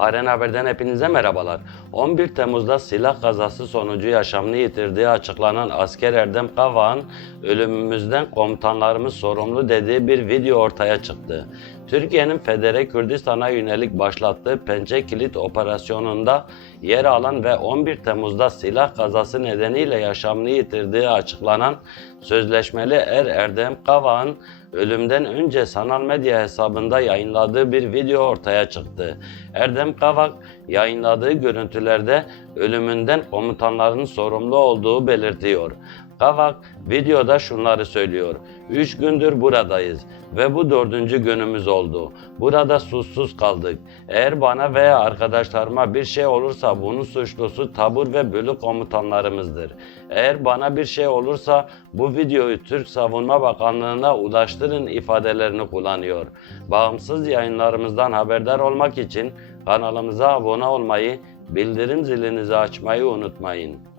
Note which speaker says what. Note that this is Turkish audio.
Speaker 1: Aren Haber'den hepinize merhabalar. 11 Temmuz'da silah kazası sonucu yaşamını yitirdiği açıklanan asker Erdem Kavak'ın ölümümüzden komutanlarımız sorumlu dediği bir video ortaya çıktı. Türkiye'nin Federe Kürdistan'a yönelik başlattığı Pençe Kilit operasyonunda yer alan ve 11 Temmuz'da silah kazası nedeniyle yaşamını yitirdiği açıklanan sözleşmeli Er Erdem Kavak'ın ölümden önce sanal medya hesabında yayınladığı bir video ortaya çıktı. Erdem Kavak yayınladığı görüntülerde ölümünden komutanların sorumlu olduğu belirtiyor. Kavak videoda şunları söylüyor. Üç gündür buradayız ve bu dördüncü günümüz oldu. Burada susuz kaldık. Eğer bana veya arkadaşlarıma bir şey olursa bunun suçlusu tabur ve bölük komutanlarımızdır. Eğer bana bir şey olursa bu videoyu Türk Savunma Bakanlığı'na ulaştırın ifadelerini kullanıyor. Bağımsız yayınlarımızdan haberdar olmak için kanalımıza abone olmayı, bildirim zilinizi açmayı unutmayın.